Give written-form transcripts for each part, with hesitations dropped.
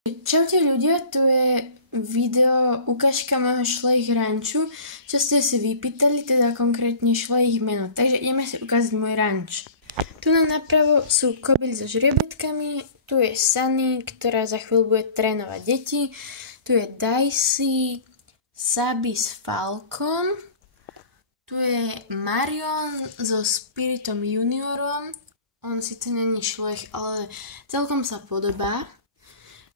Čaute ľudia, tu je video ukážka môjho šlejch ranču, čo ste si vypýtali, teda konkrétne šlejch meno. Takže ideme si ukázať môj ranč. Tu napravo sú kobily so žriebetkami, tu je Sunny, ktorá za chvíľu bude trénovať deti, tu je Daisy, Sabi s Falcon, tu je Marion so Spiritom Juniorom, on síce není šlejch, ale celkom sa podobá.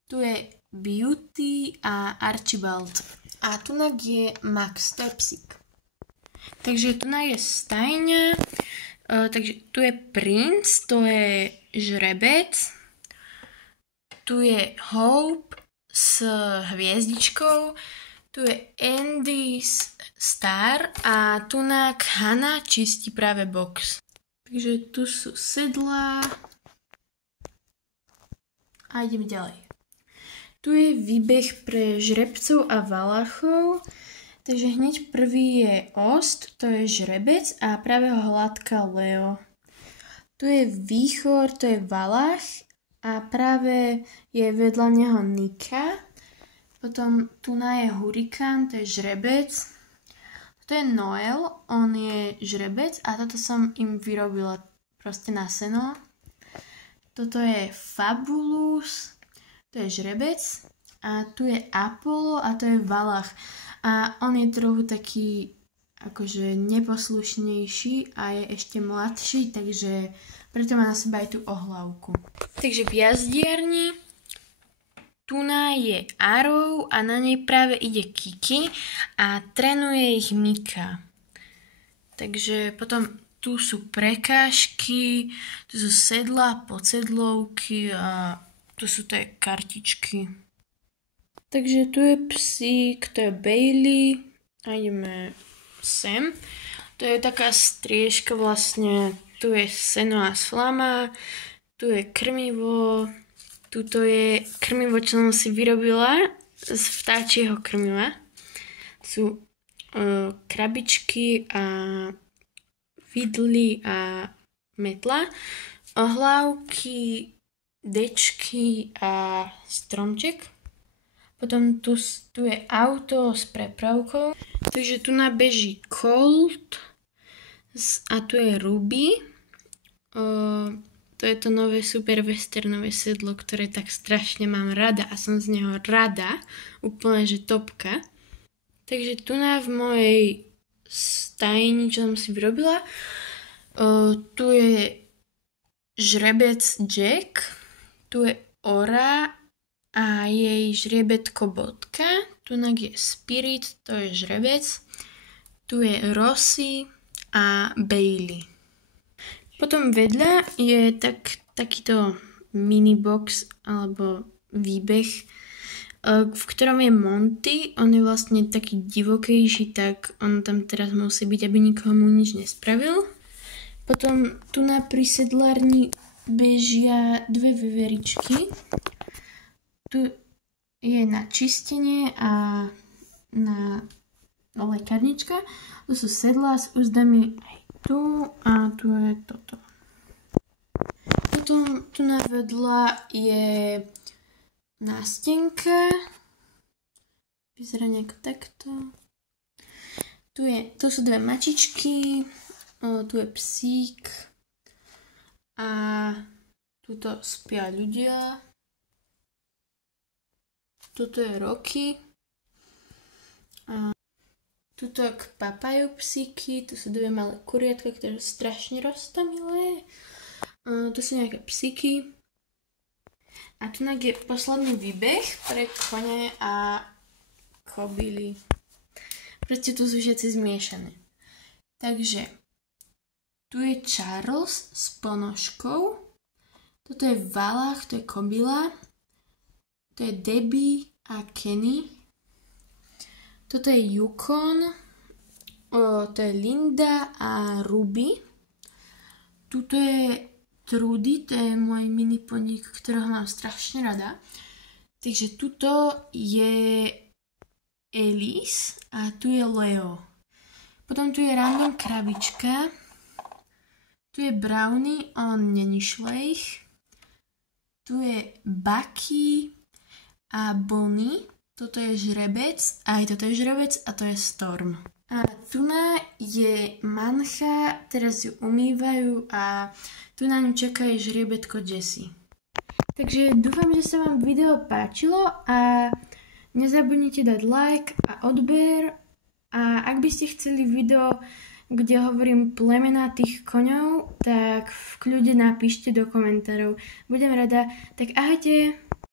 Tu je Beauty a Archibald. A tunak je Max, to je psík. Takže tunak je stajňa, takže tu je Prince, to je žrebec. Tu je Hope s hviezdičkou. Tu je Andy Star a tunak Hannah čistí práve box. Takže tu sú sedlá. A ideme ďalej. Tu je výbeh pre žrebcov a valachov, takže hneď prvý je Ost, to je žrebec a práve ho hladká Leo. Tu je Výchor, to je valach a práve je vedľa neho Nika. Potom tu je Hurikán, to je žrebec. To je Noel, on je žrebec a toto som im vyrobila proste na seno. Toto je Fabulous, to je žrebec a tu je Apollo a to je valach. A on je trochu taký akože neposlušnejší a je ešte mladší, takže preto má na seba aj tú ohlavku. Takže v jazdiarni tu je Arrow a na nej práve ide Kiki a trénuje ich Mika. Takže potom tu sú prekážky, tu sú sedlá, podsedlovky a tu sú tie kartičky. Takže tu je psík, to je Bailey a ideme sem. To je taká striežka vlastne, tu je seno a slama, tu je krmivo, tuto je krmivo, čo som si vyrobila z vtáčieho krmiva. Sú krabičky a vidly a metla, ohlávky, dečky a stromček. Potom tu je auto s prepravkou. Takže tu beží Colt a tu je Ruby. To je to nové super westernové sedlo, ktoré tak strašne mám rada a som z neho rada. Úplne, že topka. Takže tu v mojej stajni, čo som si vyrobila, tu je žrebec Jack, tu je Ora a jej žriebetko Bodka, tu je Spirit, to je žrebec, tu je Rossi a Bailey. Potom vedľa je takýto minibox alebo výbeh, v ktorom je Monty, on je vlastne taký divokejší, tak on tam teraz musí byť, aby nikomu nič nespravil. Potom tu pri sedlárni bežia dve veveričky. Tu je na čistenie a na lekárnička. Tu sú sedlá s úzdami aj tu a tu je toto. Potom tu vedľa je nástenka. Vyzerá nejako takto. Tu sú dve mačičky. Tu je psík a tuto spia ľudia. Tuto je Rocky. A tuto papajú psíky. Tu sú dve malé kuriatka, ktoré sú strašne roztomilé. Tu sú nejaké psíky. A tu je posledný výbeh pre kone a kobily. Proste tu sú všetci zmiešané. Takže tu je Charles s ponožkou. Toto je valach, to je kobila. To je Debbie a Kenny. Toto je Yukon. To je Linda a Ruby. Tuto je Trudy, to je môj mini poník, ktorého mám strašne rada. Takže tuto je Elise a tu je Leo. Potom tu je random krabička. Tu je Brownie, on není šlejch. Tu je Bucky a Bonnie, toto je žrebec, aj toto je žrebec a to je Storm. A tuna je Mancha, teraz ju umývajú a tu na ňu čaká aj žriebetko Jessie. Takže dúfam, že sa vám video páčilo a nezabudnite dať like a odber. A ak by ste chceli video, kde hovorím plemená tých koňov, tak v kľude napíšte do komentárov. Budem rada. Tak ahojte!